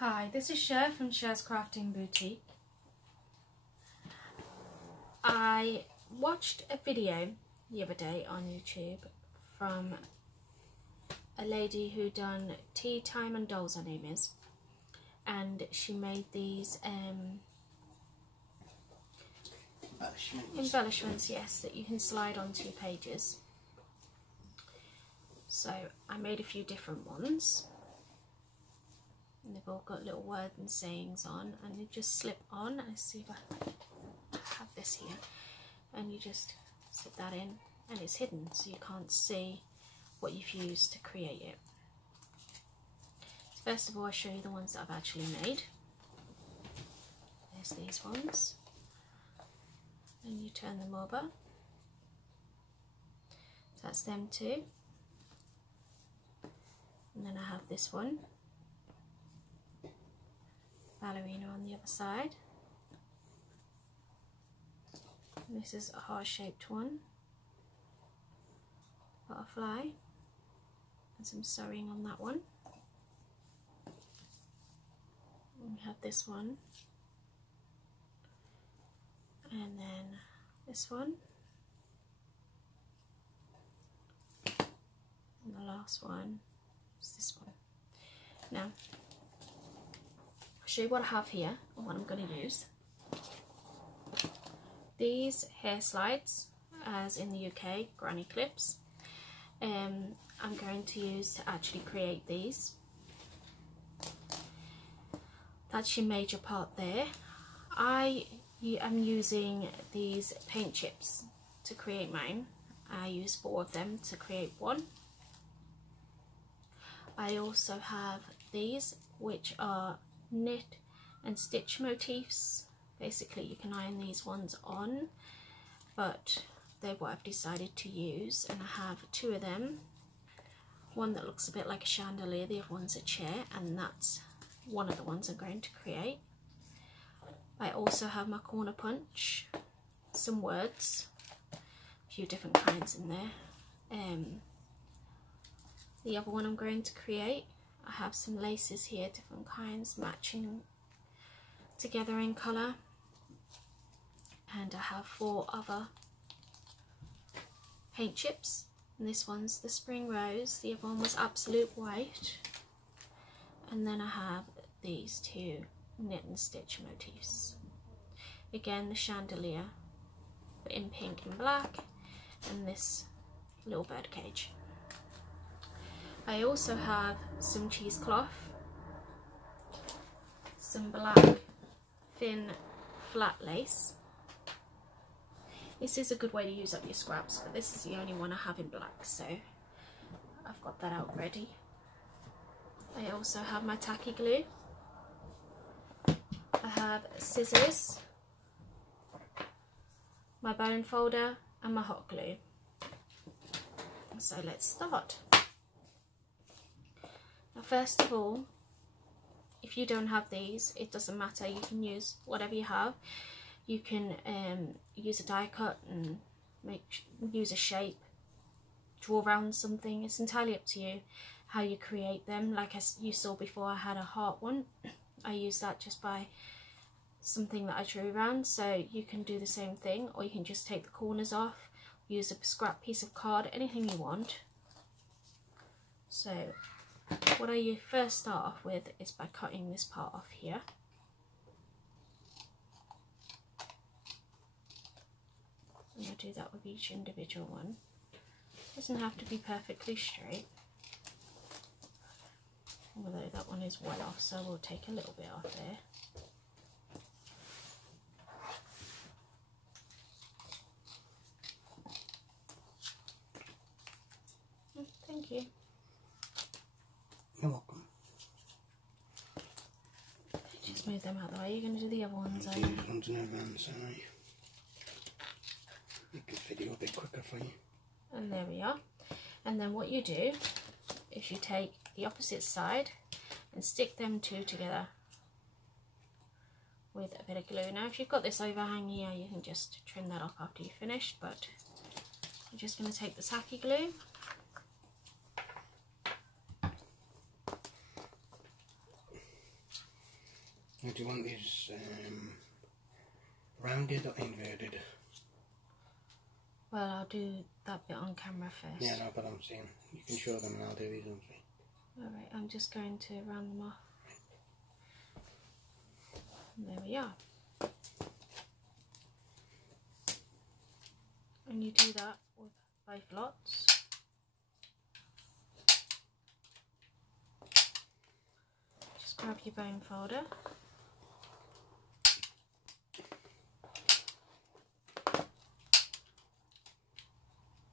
Hi, this is Cher from Cher's Crafting Boutique. I watched a video the other day on YouTube from a lady who done tea time and dolls, her name is, and she made these embellishments, yes, that you can slide onto pages. So I made a few different ones. And they've all got little words and sayings on, and you just slip on. Let's see if I have this here, and you just slip that in, and it's hidden, so you can't see what you've used to create it. So first of all, I'll show you the ones that I've actually made. There's these ones, and you turn them over. So that's them two, and then I have this one. Ballerina on the other side. And this is a heart-shaped one. Butterfly. And some sewing on that one. And we have this one. And then this one. And the last one is this one. Now, show you what I have here and what I'm going to use. These hair slides, as in the UK, granny clips, I'm going to use to actually create these. That's your major part there. I am using these paint chips to create mine. I use 4 of them to create one. I also have these, which are knit and stitch motifs. Basically you can iron these ones on, but they're what I've decided to use, and I have 2 of them. One that looks a bit like a chandelier, the other one's a chair, and that's one of the ones I'm going to create. I also have my corner punch, some words, a few different kinds in there. The other one I'm going to create, I have some laces here, different kinds, matching together in colour, and I have 4 other paint chips, and this one's the spring rose, the other one was absolute white, and then I have these 2 knit and stitch motifs. Again, the chandelier, but in pink and black, and this little bird cage. I also have some cheesecloth, some black thin flat lace. This is a good way to use up your scraps, but this is the only one I have in black, so I've got that out ready. I also have my tacky glue. I have scissors, my bone folder, and my hot glue. So let's start. Now, first of all, if you don't have these, it doesn't matter, you can use whatever you have. You can use a die cut and use a shape, draw around something. It's entirely up to you how you create them. Like you saw before, I had a heart one. I used that just by something that I drew around, so you can do the same thing, or you can just take the corners off, use a scrap piece of card, anything you want. So what I first start off with is by cutting this part off here. And I do that with each individual one. Doesn't have to be perfectly straight, although that one is well off, so we'll take a little bit off there. Thank you. You're welcome. Just move them out of the way. You're going to do the other ones, I'll do these ones in advance, aren't make this video a bit quicker for you. And there we are. And then what you do is you take the opposite side and stick them 2 together with a bit of glue. Now, if you've got this overhang here, you can just trim that off after you've finished, but I'm just going to take the tacky glue Do you want these rounded or inverted? Well, I'll do that bit on camera first. Yeah, no, but I'm saying you can show them and I'll do these ones. Alright, I'm just going to round them off. And there we are. And you do that with both lots. Just grab your bone folder.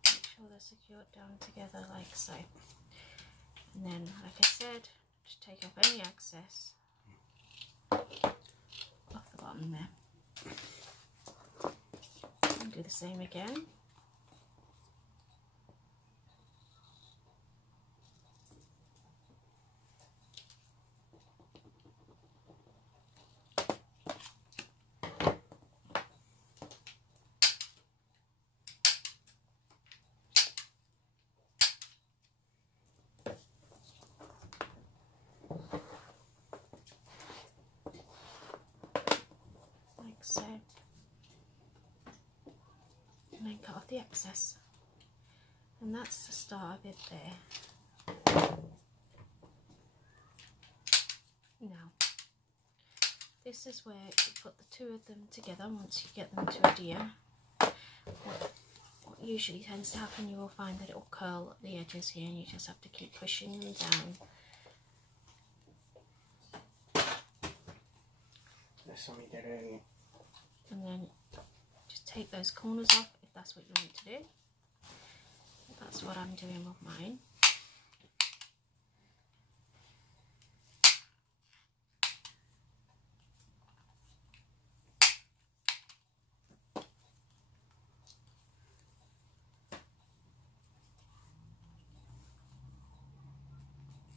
Make sure they're secured down together like so. And then, like I said, just take off any excess off the bottom there. And do the same again. So, and then cut off the excess, and that's the start of it there. Now, this is where you put the two of them together. Once you get them to adhere, what usually tends to happen, you will find that it will curl at the edges here, and you just have to keep pushing them down. That's something we did earlier. And then just take those corners off if that's what you want to do. That's what I'm doing with mine.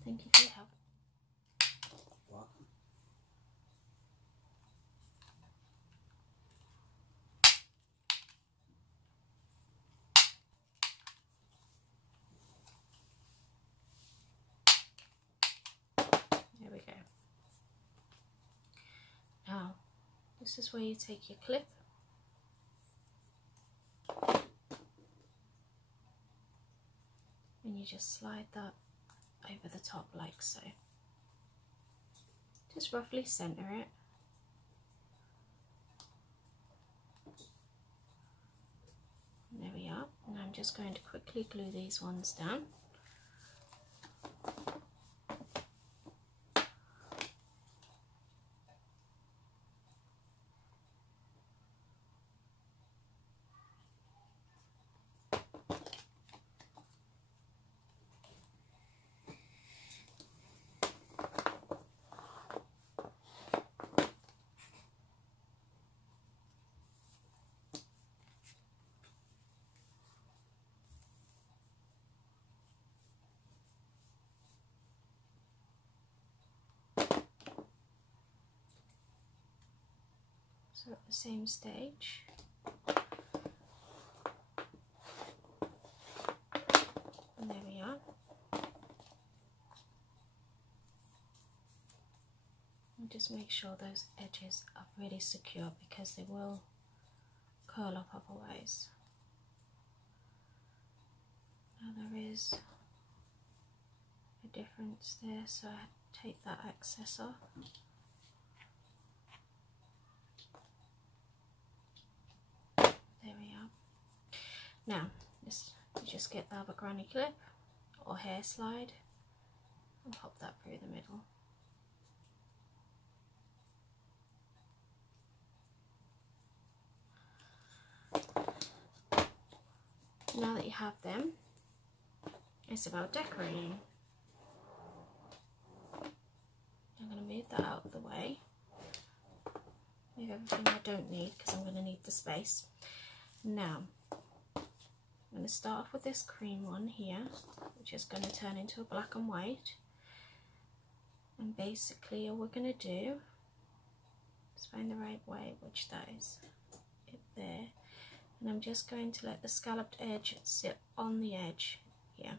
Thank you for your help. Welcome. There we go. Now, this is where you take your clip and you just slide that over the top like so. Just roughly center it. And there we are. And I'm just going to quickly glue these ones down. So at the same stage, and there we are. And just make sure those edges are really secure because they will curl up otherwise. Now there is a difference there, so I take that excess off. There we are. Now, you just get the other granny clip or hair slide and pop that through the middle. Now that you have them, it's about decorating. I'm going to move that out of the way. Move everything I don't need because I'm going to need the space. Now, I'm going to start off with this cream one here, which is going to turn into a black and white. And basically all we're going to do is find the right way, which that is it there. And I'm just going to let the scalloped edge sit on the edge here.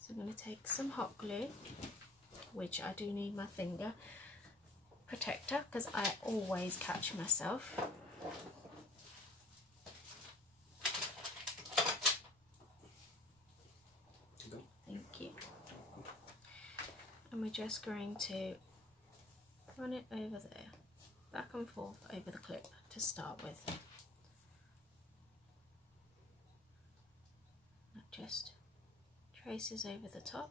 So I'm going to take some hot glue, which I do need my finger, protector because I always catch myself. Thank you. And we're just going to run it over there, back and forth over the clip to start with. That just traces over the top.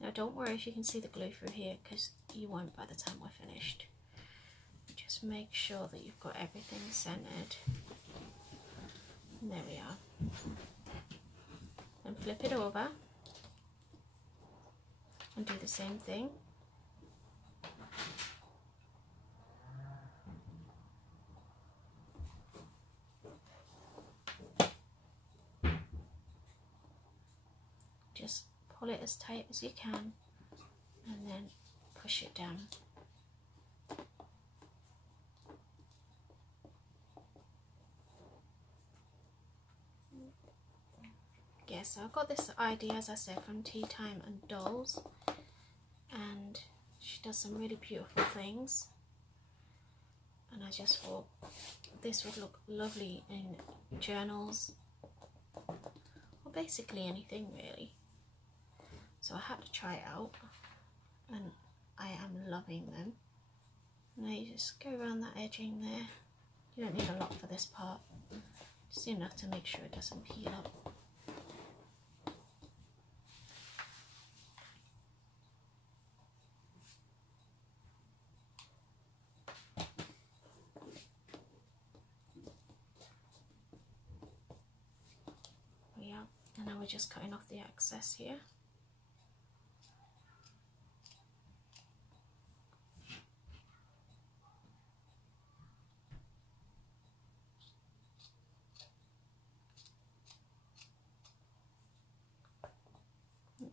Now don't worry if you can see the glue through here, because you won't by the time we're finished. Just make sure that you've got everything centered. And there we are. And flip it over and do the same thing. Just pull it as tight as you can and then push it down. Yeah, so I got this idea, as I said, from Tea Time and Dolls, and she does some really beautiful things, and I just thought this would look lovely in journals, or basically anything really. So I had to try it out, and I am loving them. Now you just go around that edging there. You don't need a lot for this part, just enough to make sure it doesn't peel up. And now we're just cutting off the excess here.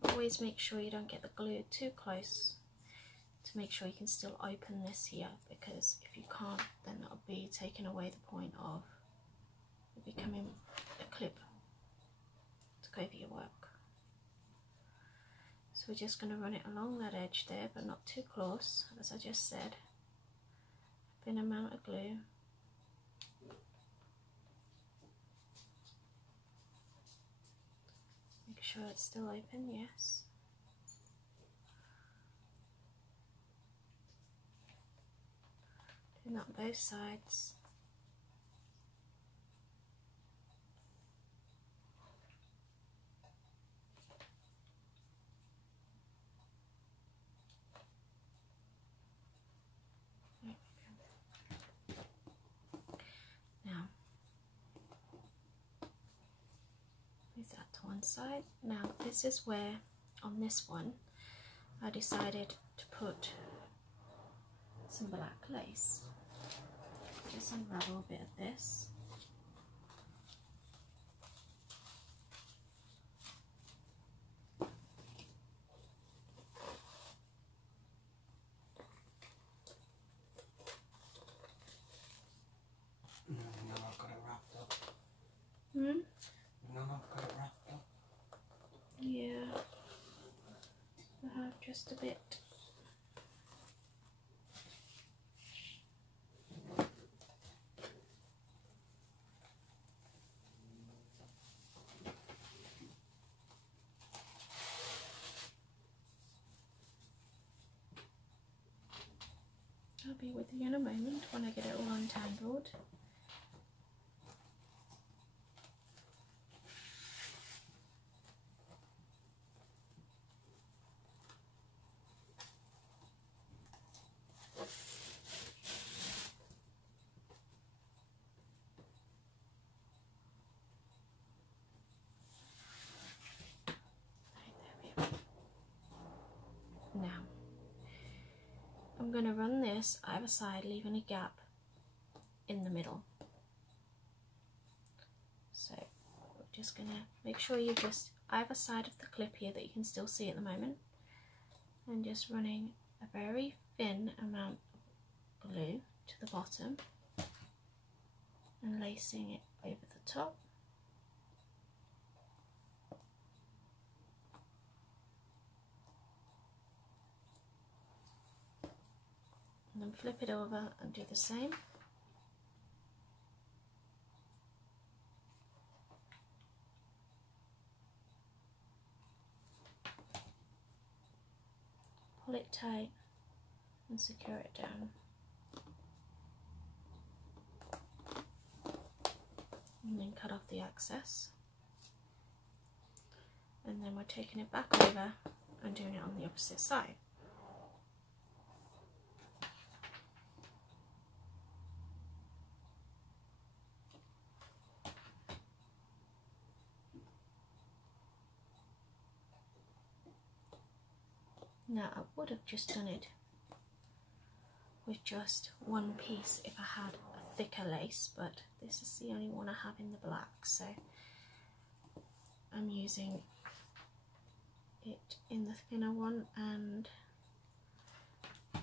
Always make sure you don't get the glue too close to make sure you can still open this here, because if you can't, then that'll be taking away the point of it becoming a clip to go over your work. So we're just going to run it along that edge there, but not too close, as I just said. A thin amount of glue. Make sure it's still open, yes. Doing that on both sides. Now, move that to one side. Now this is where, on this one, I decided to put some black lace. Just unravel a bit of this. Now I've got it wrapped up. Now I've got it wrapped up. Yeah, I have just a bit. I'll be with you in a moment when I get it all untangled. Now, I'm going to run this either side, leaving a gap in the middle. So we're just going to make sure you just either side of the clip here that you can still see at the moment, and just running a very thin amount of glue to the bottom and lacing it over the top. then flip it over and do the same. Pull it tight and secure it down. And then cut off the excess. And then we're taking it back over and doing it on the opposite side. Now I would have just done it with just one piece if I had a thicker lace, but this is the only one I have in the black, so I'm using it in the thinner one and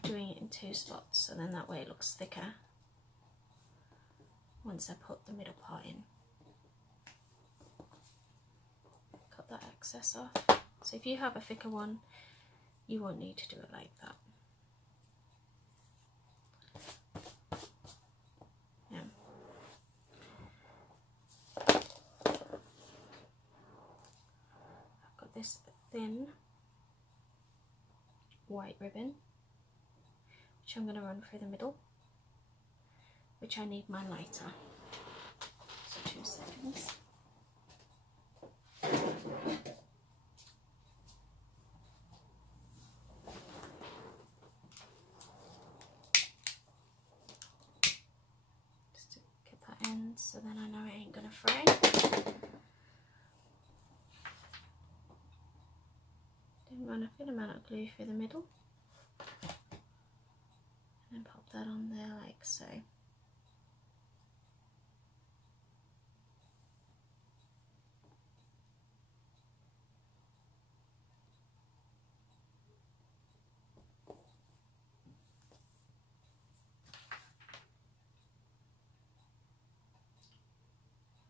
doing it in 2 spots, so then that way it looks thicker once I put the middle part in. Cut that excess off. So if you have a thicker one, you won't need to do it like that. Yeah. I've got this thin white ribbon, which I'm going to run through the middle, which I need my lighter. So 2 seconds. So then I know it ain't gonna fray. Then run a thin amount of glue through the middle and then pop that on there like so.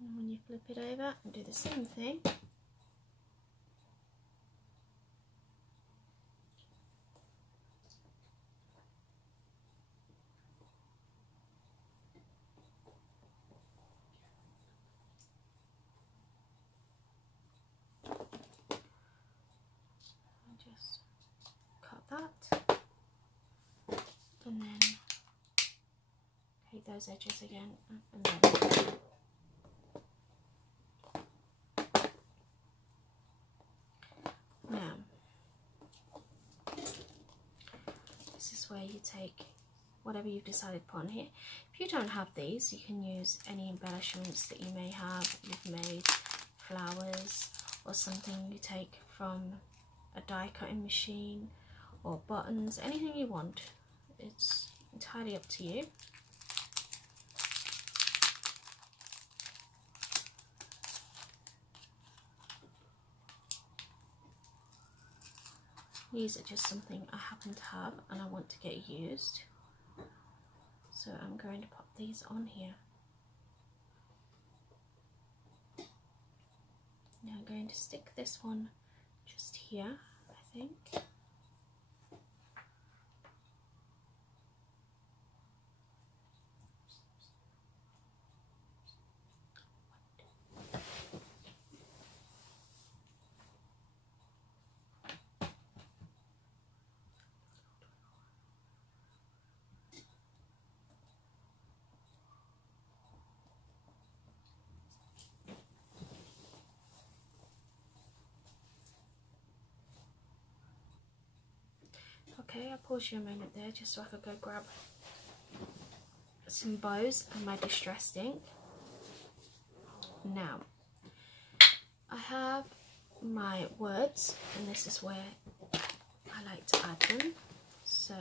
And when you flip it over and do the same thing, just cut that and then take those edges again and then now this is where you take whatever you've decided to put on here. If you don't have these, you can use any embellishments that you may have. You've made flowers or something you take from a die cutting machine, or buttons, anything you want. It's entirely up to you. These are just something I happen to have and I want to get used. So I'm going to pop these on here. Now I'm going to stick this one just here, I think. Okay, I'll pause you a moment there just so I could go grab some bows and my distressed ink. Now, I have my words and this is where I like to add them. So,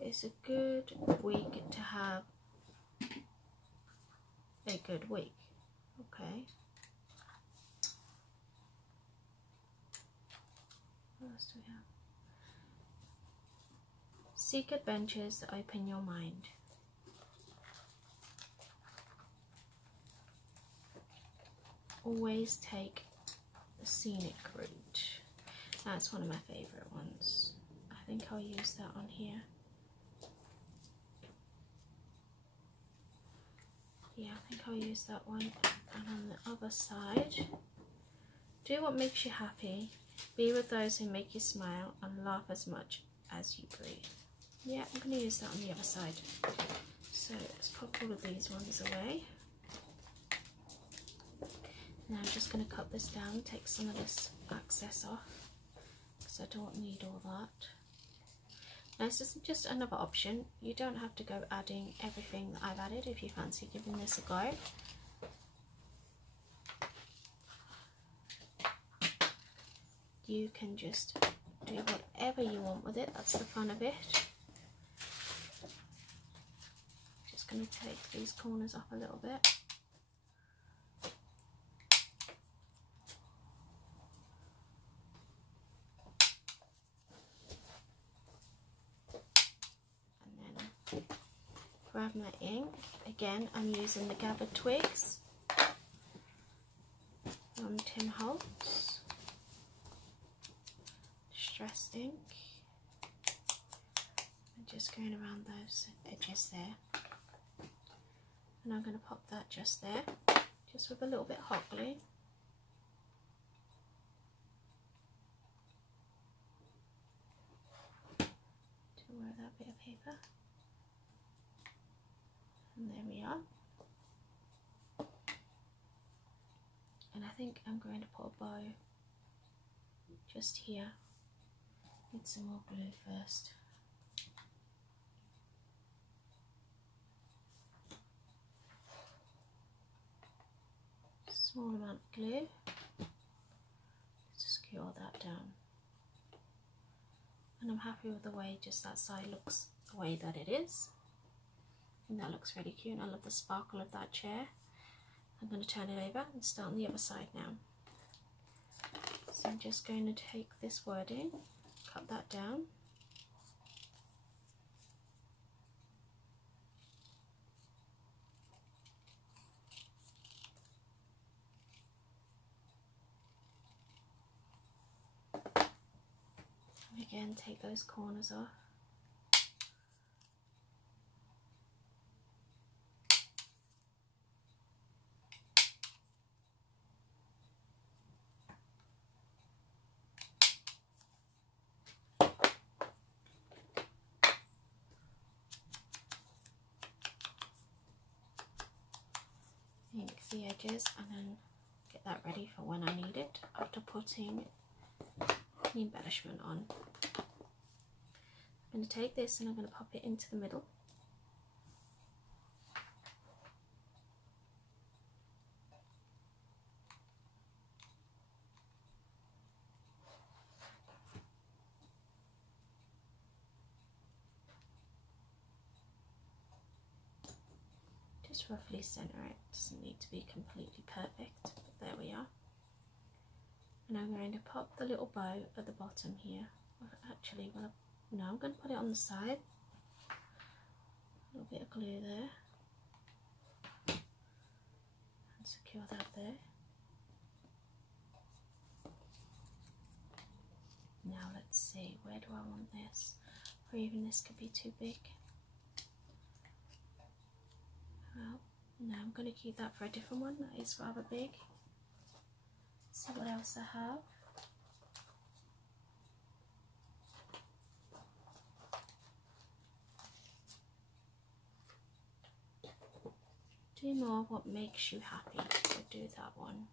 it's a good week to have a good week, okay? What else do we have? Seek adventures that open your mind. Always take the scenic route. That's one of my favourite ones. I think I'll use that on here. Yeah, I think I'll use that one. And on the other side, do what makes you happy. Be with those who make you smile and laugh as much as you breathe. Yeah, I'm going to use that on the other side. So let's pop all of these ones away. Now I'm just going to cut this down, take some of this excess off, because I don't need all that. Now this is just another option. You don't have to go adding everything that I've added if you fancy giving this a go. You can just do whatever you want with it, that's the fun of it. Just going to take these corners up a little bit. Grab my ink. Again, I'm using the gathered twigs from Tim Holtz. Distressed ink. I'm just going around those edges there. And I'm going to pop that just there, just with a little bit hot glue. To wear that bit of paper. And there we are. And I think I'm going to put a bow just here with some more glue first. Small amount of glue to secure that down. And I'm happy with the way just that side looks the way that it is. And that looks really cute. I love the sparkle of that chair. I'm going to turn it over and start on the other side now. So I'm just going to take this wording, cut that down. And again, take those corners off. Ink the edges and then get that ready for when I need it after putting the embellishment on. I'm going to take this and I'm going to pop it into the middle. Just roughly center it, doesn't need to be completely perfect, but there we are. And I'm going to pop the little bow at the bottom here. Actually, well, no, I'm going to put it on the side. A little bit of glue there. And secure that there. Now let's see, where do I want this? Or even this could be too big. Well, no, I'm going to keep that for a different one that is rather big. See what else I have. Do more of what makes you happy, so do that one.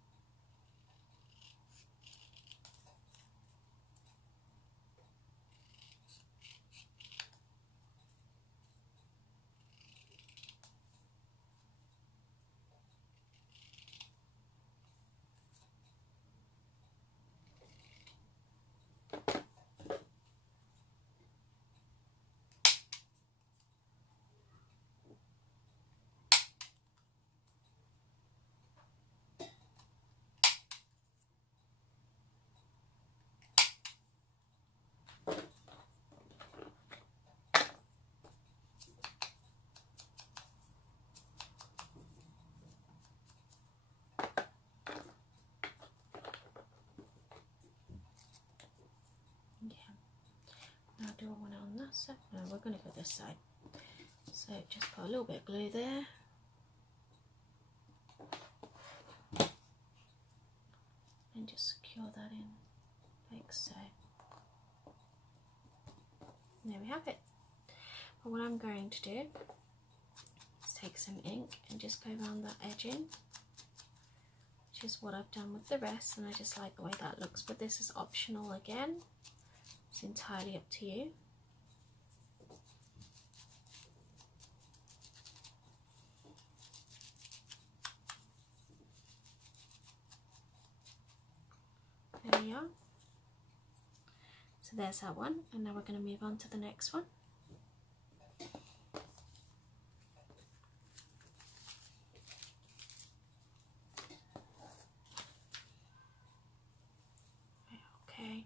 So no, we're going to go this side. So just put a little bit of glue there. And just secure that in like so. And there we have it. But what I'm going to do is take some ink and just go around that edging, which is what I've done with the rest, and I just like the way that looks, but this is optional again. It's entirely up to you. There we are. So there's that one, and now we're going to move on to the next one. Okay,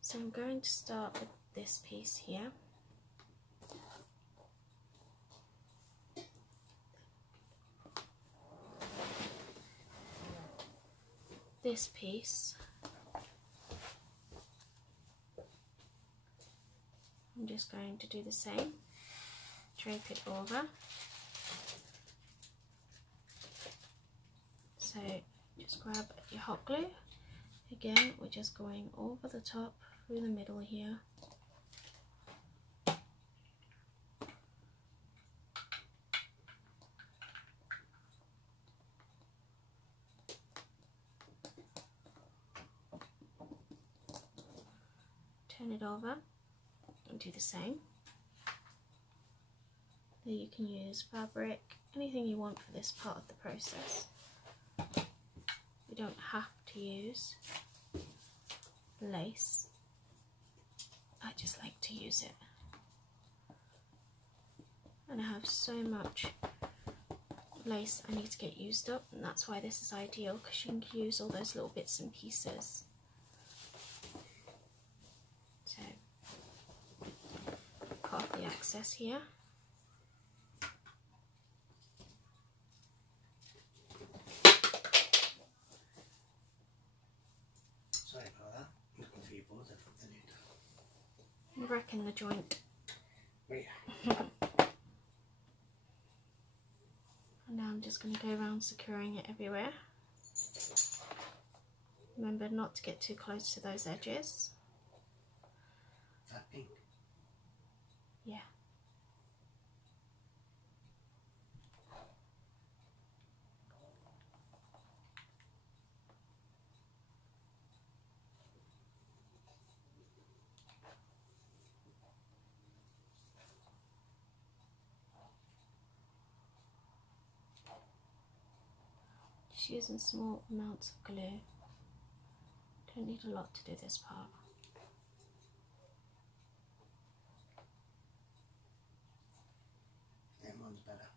so I'm going to start with this piece here. This piece, I'm just going to do the same, drape it over. So just grab your hot glue. Again, we're just going over the top, through the middle here. Turn it over and do the same. There you can use fabric, anything you want for this part of the process. You don't have to use lace. I just like to use it. And I have so much lace I need to get used up, and that's why this is ideal, because you can use all those little bits and pieces. So, cut off the excess here. Sorry about that. I'm looking for your board. I put the new down. I'm wrecking the joint. Yeah. And now I'm just going to go around securing it everywhere. Remember not to get too close to those edges. That pink. Yeah. Just using small amounts of glue. Don't need a lot to do this part. That one's better.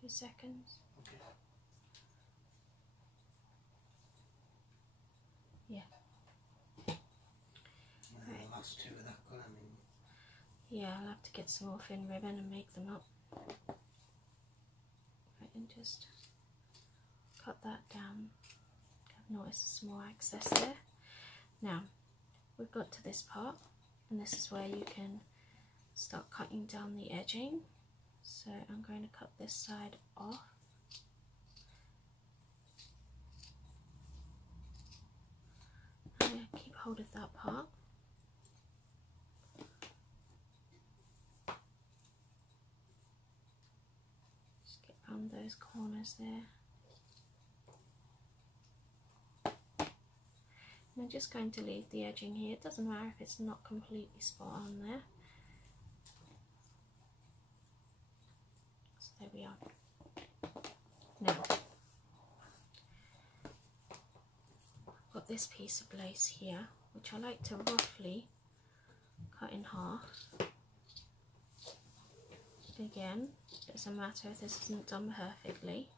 2 seconds. Okay. Yeah. And then the last two of that colour, I mean. Yeah, I'll have to get some more thin ribbon and make them up. Right, and just cut that down. I've noticed a small excess there. Now, we've got to this part, and this is where you can start cutting down the edging. So I'm going to cut this side off. I'm going to keep hold of that part. Just get around those corners there. I'm just going to leave the edging here. It doesn't matter if it's not completely spot on there. So there we are. Now, I've got this piece of lace here, which I like to roughly cut in half. Again, it doesn't matter if this isn't done perfectly.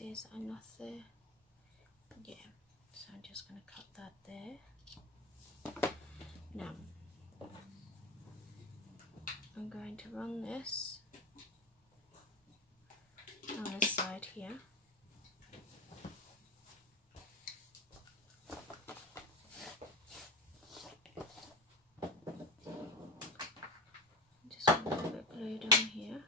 Is I'm not there. Yeah, So I'm just going to cut that there. Now I'm going to run this on this side here. I'm just going to put a bit of glue down here.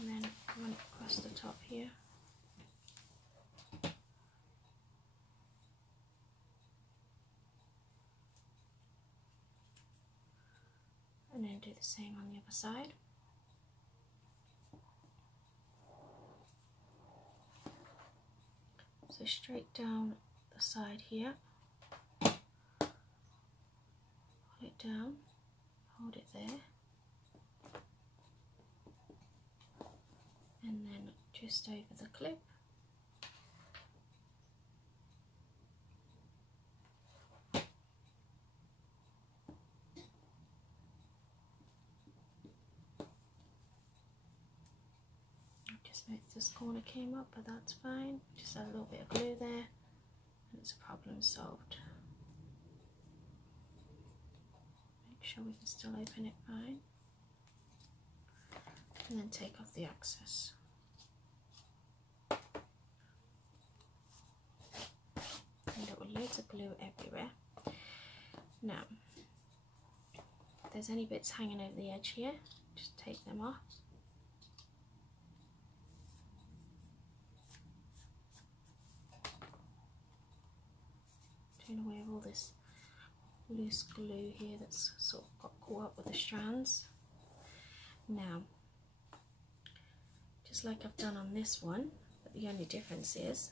And then run it across the top here. And then do the same on the other side. So straight down the side here, pull it down, hold it there, and then just over the clip. Just noticed this corner came up, but that's fine. Just add a little bit of glue there, and it's a problem solved. Make sure we can still open it fine. And then take off the excess. End up with loads of glue everywhere. Now, if there's any bits hanging over the edge here, just take them off. Doing away with all this loose glue here that's sort of got caught up with the strands. Now, just like I've done on this one, but the only difference is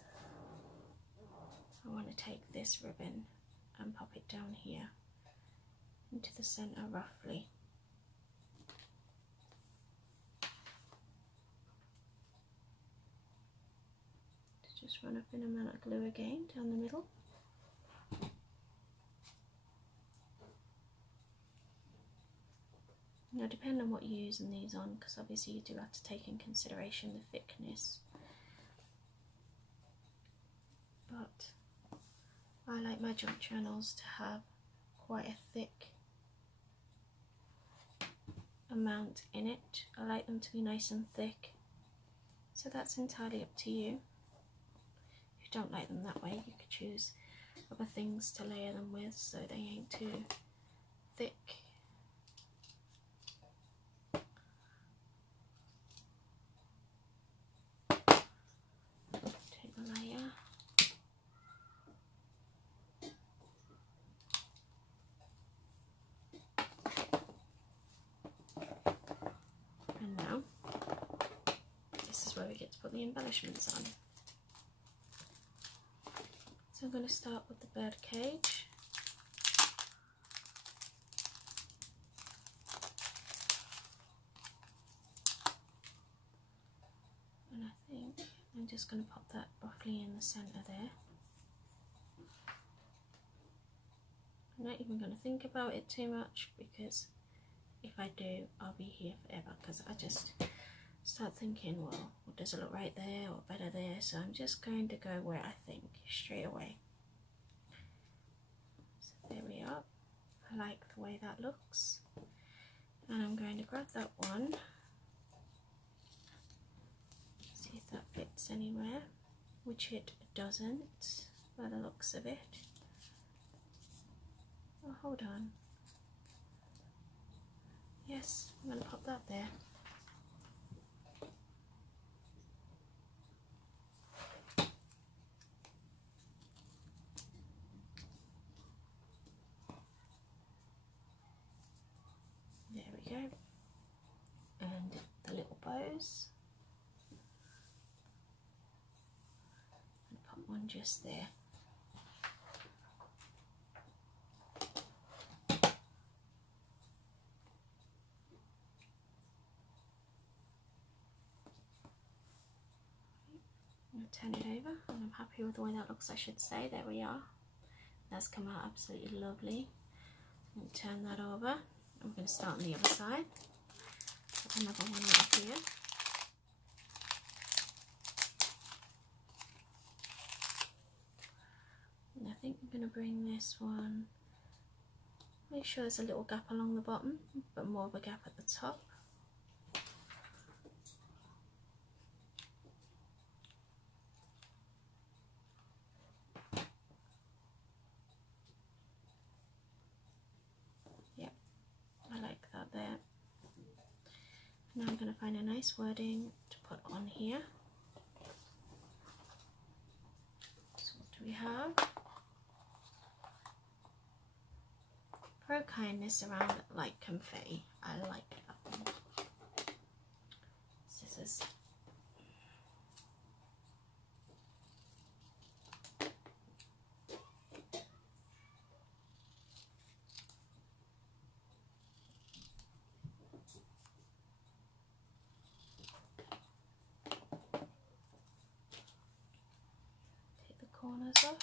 I want to take this ribbon and pop it down here into the centre roughly. Just run a thin amount of glue again down the middle. Now, depending on what you're using these on, because obviously you do have to take in consideration the thickness. But I like my junk journals to have quite a thick amount in it. I like them to be nice and thick. So that's entirely up to you. If you don't like them that way, you could choose other things to layer them with so they ain't too thick. Take a layer. And now, this is where we get to put the embellishments on. So I'm going to start with the bird cage. And I think I'm just going to pop that roughly in the centre there. I'm not even going to think about it too much, because if I do, I'll be here forever, because I just start thinking, well, does it look right there or better there? So I'm just going to go where I think straight away. So there we are. I like the way that looks. And I'm going to grab that one, see if that fits anywhere, which it doesn't by the looks of it. Oh, hold on. Yes, I'm going to pop that there. There we go. And the little bows. And pop one just there. I'm going to turn it over, and I'm happy with the way that looks, I should say. There we are. That's come out absolutely lovely. And turn that over. I'm going to start on the other side. Put another one out here. And I think I'm going to bring this one, make sure there's a little gap along the bottom, but more of a gap at the top. Yep, I like that there. Now I'm going to find a nice wording to put on here. So what do we have? Throw kindness around like confetti. I like that one. Scissors. Take the corners off.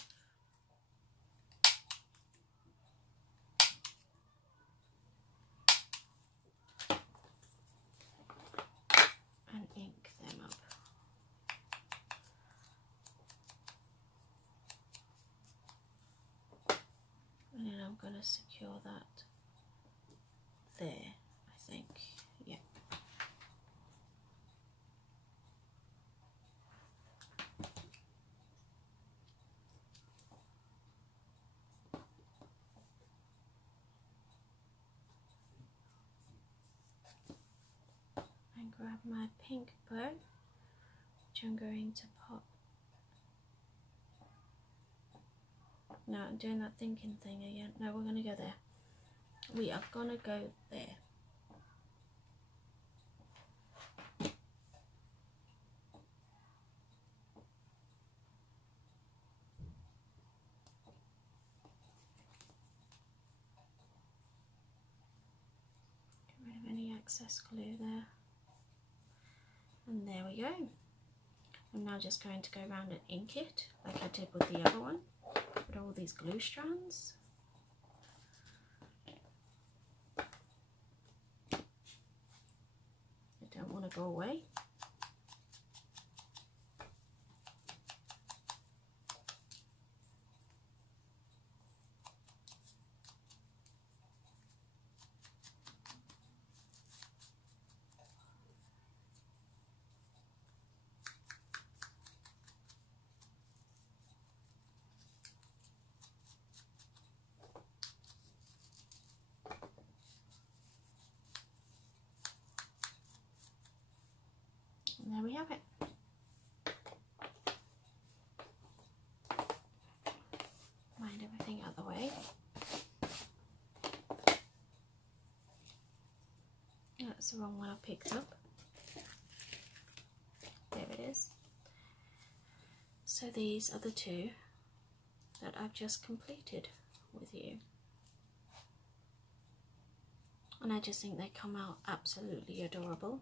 And ink them up. And then I'm going to secure that there, I think. Yeah. And grab my pink bow, which I'm going to pop. No, I'm doing that thinking thing again. No, we're going to go there. We are going to go there. Get rid of any excess glue there. And there we go. I'm now just going to go around and ink it like I did with the other one. Put all these glue strands. I don't want to go away. And there we have it. Mind everything out of the way. That's the wrong one I picked up. There it is. So these are the two that I've just completed with you. And I just think they come out absolutely adorable.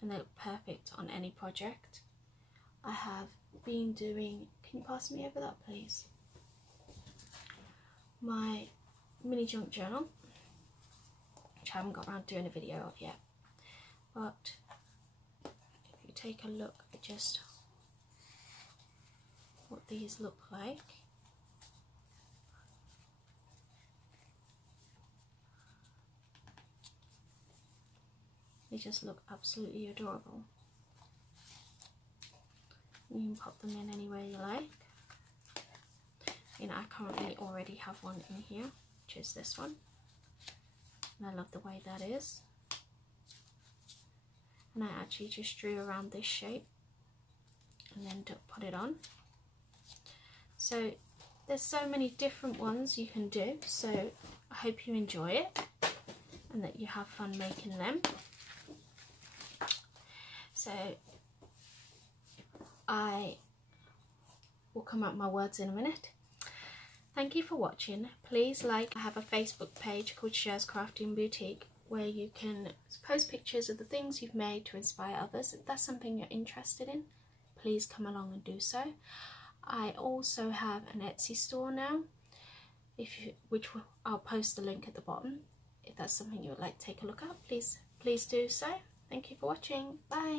And they look perfect on any project. I have been doing, can you pass me over that please? My mini junk journal, which I haven't got around to doing a video of yet. But if you take a look at just what these look like. They just look absolutely adorable. You can pop them in any way you like. I currently already have one in here, which is this one. And I love the way that is. And I actually just drew around this shape and then put it on. So there's so many different ones you can do. So I hope you enjoy it and that you have fun making them. So I will come out my words in a minute. Thank you for watching. Please like. I have a Facebook page called Cher's Crafting Boutique. where you can post pictures of the things you've made to inspire others. If that's something you're interested in, please come along and do so. I also have an Etsy store now, which I'll post the link at the bottom. If that's something you would like to take a look at, please do so. Thank you for watching. Bye.